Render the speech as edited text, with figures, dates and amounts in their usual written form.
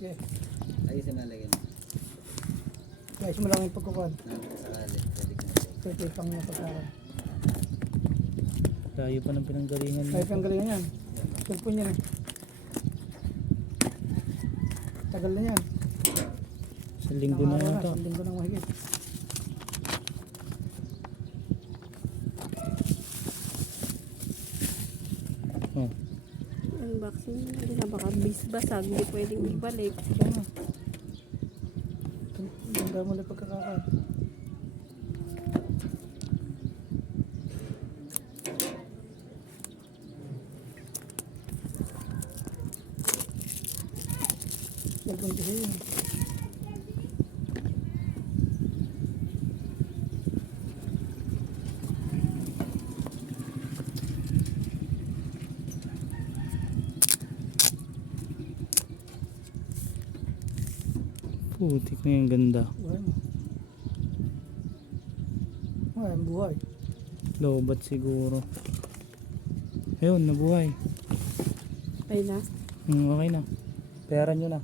Okay. Ayusin na lagyan mo. Guys, mo lang yung pagkukuhan. Sakali. Pwede ka na. Pwede pang yung pagkakan. Tayo pa ng pinanggalingan Kahit nito. ang galingan yan. Cellphone yan eh. Tagal na yan. Sa linggo na Ilang araw ito. Sa linggo nang mahigit. Oh. Unboxing hindi na baka basag, hindi pwedeng ibalik. Ano? Ganda mo lang pagkakakan. Cellphone kasi yun. Putik na yung ganda. Buhay mo. Ay, ang buhay. Lobat siguro. Ayun, nabuhay. Ay na. Okay na. Pera nyo na.